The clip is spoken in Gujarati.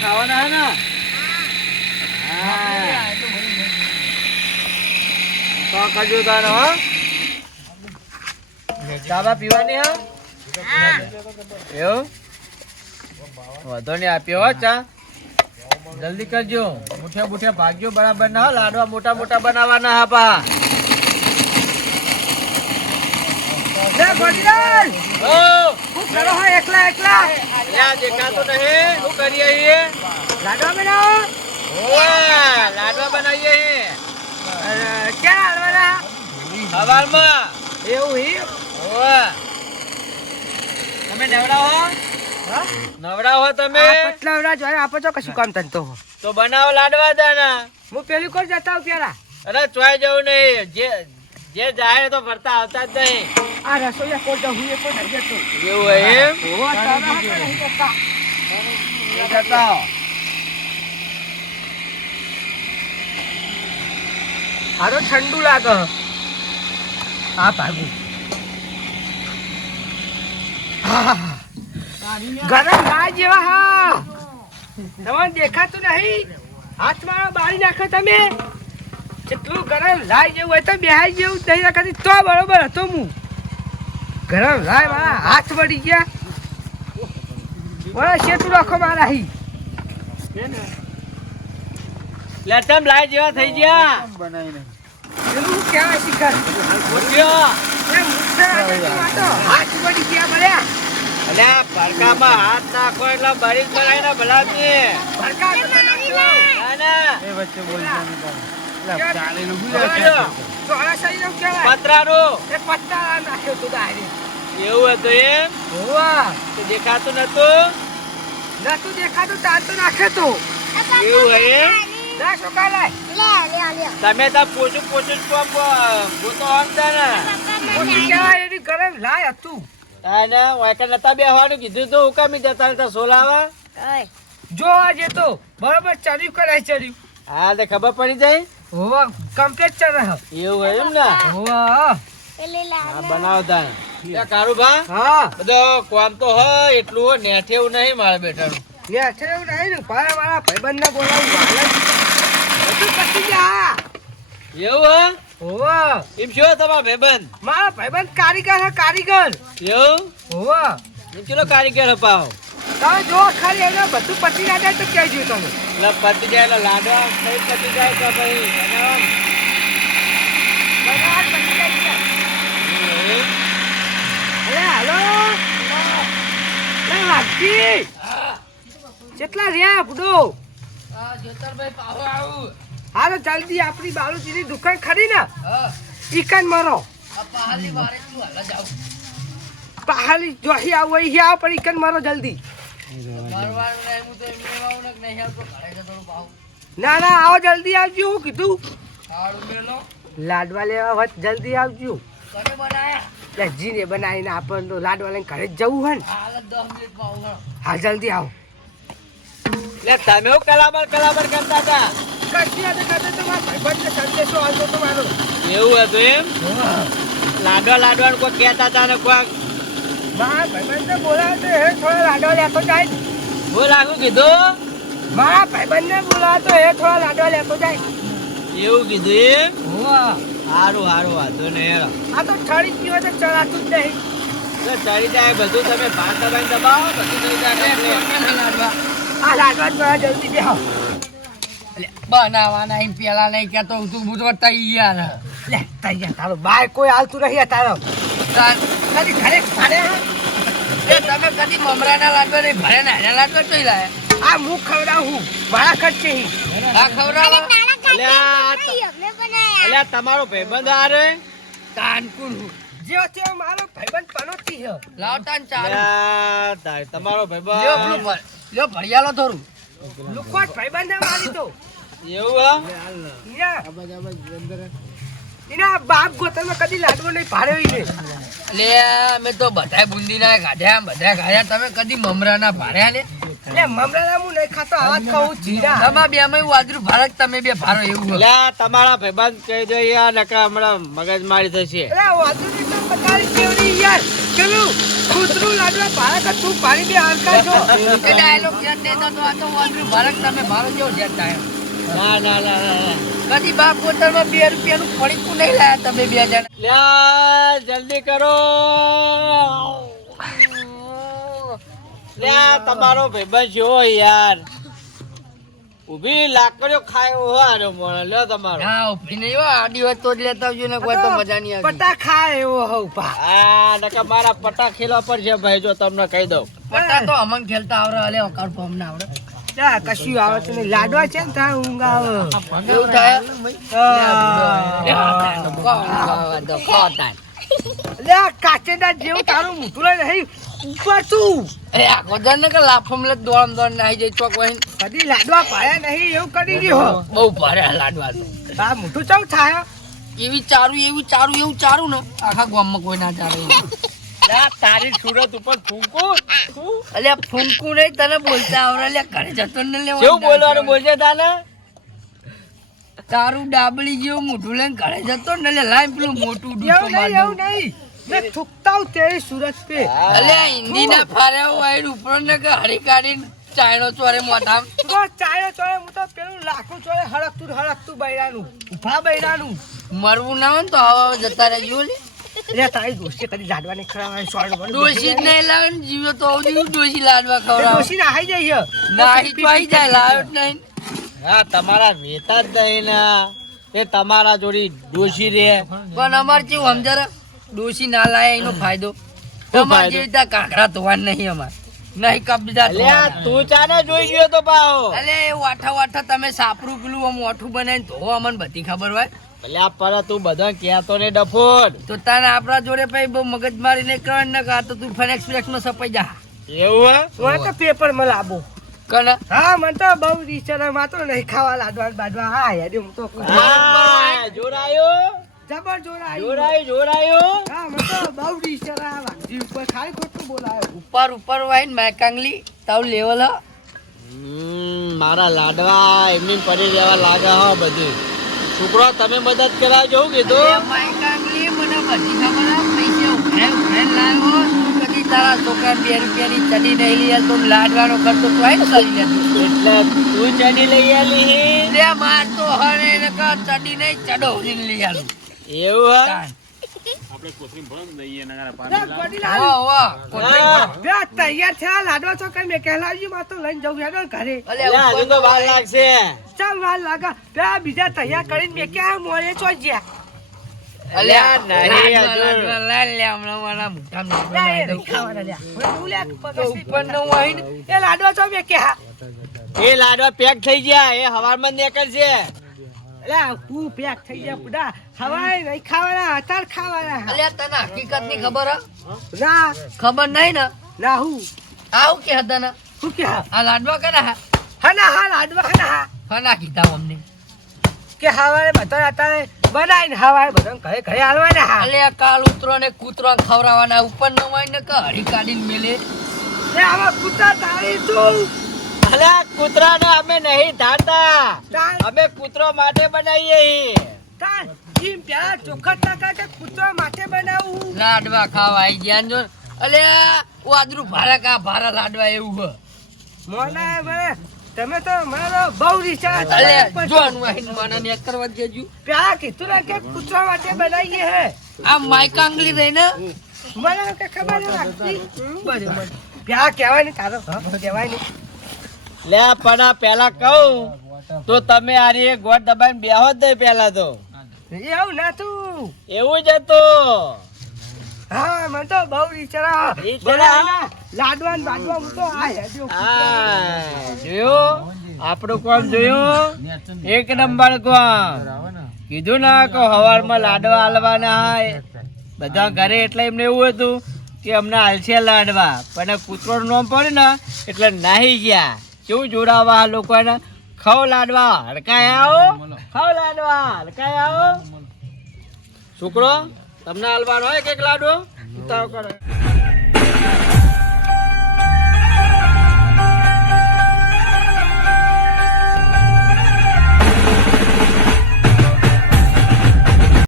ખાવાના હે ને હા તો કરજો તારે હો ચાબા પીવાની હે એવું વધો નહીં આપ્યો હો ચા જલ્દી કરજો મુઠિયા મુઠિયા ભાગજો બરાબર ના હો લાડવા મોટા મોટા બનાવવાના હા પા લે ગોડીલાલ ઓ હું કરો હો એકલા એકલા લ્યા દેખાતો નહીં શું કરીએ છીએ લાડવા બનાવો ઓય લાડવા બનાવીએ હે ક્યાં લાડવાના હવારમાં એવું હી ઓય તમે નવડાવો હા નવડાવો તમે પટલાવડા જોઈ આપો તો કશું કામ તનતો તો બનાવો લાડવા દાના હું પેલી કોર જતા હું પેલા અરે ચોય જવું નહીં જે જાય તો ફરતા આવતા જ નહીં આ રસોઈયા કોલ તો હું એ કોઈ નહીં જતો એવું એમ ઓ તારા નહીં જતા જતા આરો ઠંડુ લાગે આ ભાગુ ગરમ ના જેવા હા તમને દેખાતું નહીં હાથમાં બાળી નાખો તમે કેટલું ગરમ લાય જેવું હોય તો બેહાઈ જેવું નહીં રાખતી તો બરોબર હતો હું ગરમ લાય મારા હાથ વળી ગયા ઓલા શેઠું રાખો મારા હી લેટમ લાય જેવા થઈ ગયા બનાવીને એનું કેવા શીખર મોટ્યો એ મુઠ્ઠા હાથ વળી ગયા બળ્યા અલ્યા ભરકામાં હાથ નાખો એટલે બળી બનાવીને ભલાતી ભરકા તો નાખો ના એ વચ્ચે બોલતા નહીં એવું હતું એમ દેખાતું નતું દેખાતું ચાલતું નાખે તું એવું એમ તમે તો પોચું પોચું ગરમ લાય હતું નતા બેહવાનું કીધું તો હુકામી જતા સોલાવા જો આજે તો બરોબર ચર્યું કરાય ચર્યું હા તે ખબર પડી જાય હોવા કમ્પ્લીટ ચર એવું એમ ને હોવા બનાવતા કારુભા હા બધો કોમ તો હોય એટલું નેઠે એવું નહીં મારે બેઠાનું નેઠે એવું નહીં ને પારા મારા ભાઈબંધ ને બોલાવું બધું પતી ગયા એવું હોવા એમ શું તમારા ભાઈબંધ મારા ભાઈબંધ કારીગર હે કારીગર એવું હોવા એમ ચલો કારીગર અપાવ તમે જો ખાલી એને બધું પતી જાય તો ક્યાં જોયું તમે એટલે પતી જાય એટલે લાડવા કઈ પતી જાય તો ભાઈ હાલો લાગતી કેટલા રહ્યા બુડો હાલો જલ્દી આપણી બાલુજીની દુકાન ખરી ને ચિકન મરો પહાડી જોહી આવો અહીં આવો પણ ચિકન મરો જલ્દી ના ના આવો જલ્દી આવજો હું કીધું લાડવા લેવા જલ્દી આવજો જીને બનાવીને આપણને લાડવા લઈને ઘરે જ જવું હોય ને હા જલ્દી આવો તમે કલાબર કરતા હતા સંદેશો આવતો તો મારો એવું હતું એમ લાડવાનું કોઈ કહેતા હતા ને કોઈ મારા ભાઈબંધને બોલાવતો હે થોડા લાડવા લેતો જાય બોલ આગું કીધું મારા ભાઈબંધને બોલાવતો હે થોડા લાડવા લેતો જાય એવું કીધું એમ સારું વાંધો નહીં આ તો ઠરી પીવો તો ચડાતું જ નહીં ચડી જાય બધું તમે ભાત દબાવો બધું થઈ જાય આ લાડવા જલ્દી બેહો બનાવવાના એમ પેલા નહીં કેતો તું બધો તૈયાર લે તૈયાર તારો બાય કોઈ હાલતું નહીં તારો કદી ઘરે ભાડે તમે કદી મમરાના લાડવા નહીં ભરે ના લાડવા જોઈ લાય આ હું ખવડાવું મારા ખર્ચે આ ખવડાવ અલ્યા તમારો ભાઈબંધ આ રે તાનકુલ જે છે મારો ભાઈબંધ પનોતી છે લાવતાન ચાલ તમારો ભાઈબંધ લ્યો ભરિયાલો થોરું લુખવાટ ભાઈબંધ મારી તો એવું એના બાપ ગોતરમાં કદી લાડવો નહીં ભાડ્યો ને એટલે અમે તો બધા બુંદી ના ગાઢ્યા બધા ગાઢ્યા તમે કદી મમરા ના ભાડ્યા ને એટલે મમરા હું નહીં ખાતો આવા કહું જીરા તમારા બે માં વાદરું ભારત તમે બે ભારો એવું એટલે તમારા ભાઈબંધ કહી દો યાર નકા હમણાં મગજ મારી થશે એટલે વાદરું તારી કેવડી યાર કેવું કૂતરું લાડવા ભાડા કે તું પાડી દે હરકા છો એ ડાયલોગ જેટ દે તો આ તો ઓલરેડી ભારત તમે મારો જેવો જેટ થાય ના કદી બા બોટલમાં 2 રૂપિયાનું પડીકું નહીં લાયા તમે બે જણા લ્યા જલ્દી કરો લ્યા તમારો ભાઈબંધ છે હો યાર ઉભી લાકડીઓ ખાય હોવાનો મોણ લ્યો તમારો હા ઉભી નહીં હો આડી હોય તો જ લેતા આવજો ને કોઈ તો મજા નહીં આવે પટા ખાય એવો હો પા નકા મારા પટા ખેલવા પર છે ભાઈ જો તમને કહી દઉં પટ્ટા તો અમન ખેલતા આવડે હલે ઓકાર ફોર્મ ના આવડે લ્યા કશું આવે તો નહીં લાડવા છે ને તાર ઊંઘ આવે એવું થાય લ્યા કાચેડા જેવું તારું મોટું લઈ નહીં ઉપર તું એ આખો જણ ને કે લાફમ લે દોડમ દોડ નાહી જાય ચોક વહીન કદી લાડવા પાયા નહીં એવું કરી ગયો બહુ ભારે લાડવા તો આ મોટું ચમ થાય એવું ચારું ને આખા ગામમાં કોઈ ના ચારે લ્યા તારી સુરત ઉપર ફૂંકું અલ્યા ફૂંકું નહીં તને બોલતા આવડે લે ઘરે જતો ને લેવા કેવું બોલવાનું બોલશે તાને તારું ડાબલી જેવું મોઢું લઈને ઘરે જતો ને લે લાઈ પેલું મોટું ડૂચો માર એવું નહીં मैं थूकता हूँ तेरी सूरत पे અલ્યા હિન્દી ના ફારે વાઈડ ઉપર ને કે હરી કાઢીને ચાયણો ચોરે મોઢામ તો ચાયો ચોરે હું તો પેલું લાખું ચોરે હળકતું બૈરાનું ઉભા બૈરાનું મરવું ના હોય ને તો હવા જતા રહેજો લે લે તારી દોસ્તી કદી લાડવા નહીં ખવડાવવાની સોળ ડોશી જ નહીં લાવે ને જીવો તો આવું ડોશી લાડવા ખવડાવે દોસ્તી નાહી જાય નાહી તો આવી જાય લાવ્યો જ નહીં હા તમારા વેતા જ નહીં ના એ તમારા જોડી દોશી રે પણ અમાર કેવું સમજર ડોશી ના લાય એનો ફાયદો તમાર જે રીતે કાંકરા ધોવાન નહીં અમાર નહીં કબજા લ્યા તું ચાને જોઈ ગયો તો પાહો અલે વાઠા તમે સાપરું પેલું આમ ઓઠું બનાવીને ધોવો અમને બધી ખબર હોય લ્યા પર તું બધા કહેતો ને ડફોડ તો તને આપણા જોડે પછી બહુ મગજમારી નહીં કરવાની ને કા તો તું ફન એક્સપ્રેસમાં સપાઈ જા એવું હે તો પેપર માં લાવો કને હા મને તો બહુ રીચરા માં તો નહીં ખાવા લાડવા બાડવા હા યાર હું તો જોરાયો જબર જોરાયો હા મને તો બહુ રીચરા વાગી ઉપર ખાલી ખોટું બોલાયો ઉપર વાઈન મેકાંગલી તાવ લેવલ હ મારા લાડવા એમની પડી રહેવા લાગે હો બધું છોકરો તમે મદદ કરાવજો હું કીધું મેકાંગલી મને બધી ખબર પૈસા ઉઘરાય લાવ્યો કદી તારા છોકરા 2 રૂપિયાની ચડી નહીં લઈ તો લાડવાનો કરતો તો આઈ કરી લેતો એટલે તું ચડી લઈ આલી લે માર તો હરે ને કા ચડી નહીં ચડો લઈ આલું એવું હે આપણે કોથરી ભણ દઈએ નગારા પાણી વાહ બે તૈયાર છે લાડવા છો કઈ મે કહેલાજી માં તો લઈને જઉં યાર ઘરે અલે ઉપર તો વાર લાગશે ચાલ વાર લાગે બે બીજા તૈયાર કરીને મે કે મોરે ચો જ્યા અલે નહીં લાલ લે હમણાં મારા મોઢા નાખવા દઉં ખાવાના લ્યા હું લે ઉપર નો વાઈન એ લાડવા છો મે કે એ લાડવા પેક થઈ ગયા એ હવારમાં નીકળશે અલે હું પેક થઈ ગયા પુડા હવાય નહીં ખાવાના અતાર ખાવાના અલે તને હકીકત ની ખબર હ ના ખબર નહીં ને ના હું આવું કે હતા ને હું કે આ લાડવા કના હના હા લાડવા હના ફના કીધા અમને કે હવારે બધા અત્યારે બનાવીને હવારે બધા ઘરે હાલવાના હા અલે કાલ ઉતરો ને કૂતરો ખવરાવાના ઉપર નો વાઈન ને કે હરી કાઢીને મેલે એ આવા કૂતરા તારી તું અલે કૂતરાને અમે નહીં ધારતા અમે કૂતરો માટે બનાવીએ તાર ઈમ પ્યાર ચોખટ નાખા કે કૂતરો માટે બનાવું લાડવા ખાવા આઈ જ્યાં જો અલે વાદરું ભારા લાડવા એવું હ મને તમે તો મને બહુ રીચા અલે જોન વાઈન મને ને કરવા દેજો પ્યાર કીધું ને કે કૂતરો માટે બનાવીએ હે આ માઈકાંગલી રહી ને મને કે ખબર ન લાગતી બરાબર પ્યાર કહેવાય ને તારો કહેવાય ને લે પણ પેલા કહું તો તમે આરી ગોળ દબાઈને બેહો જ નહીં પેલા તો એવું નતું એવું જ હતું હા મને તો બહુ વિચારા લાડવાન બાડવા હું તો જોયો આપણું કોમ જોયું એક નંબર કોમ કીધું ના કે હવારમાં લાડવા હાલવાના હાય બધા ઘરે એટલે એમને એવું હતું કે અમને હાલશે લાડવા પણ કૂતરોનું નામ પડે ને એટલે નાહી ગયા કેવું જોડાવા આ લોકોને ખાવ લાડવા હડકાય આવો ખાવ લાડવા હડકાય આવો છોકરો તમને હાલવાનો હોય કે લાડવો ઉતાવ કરે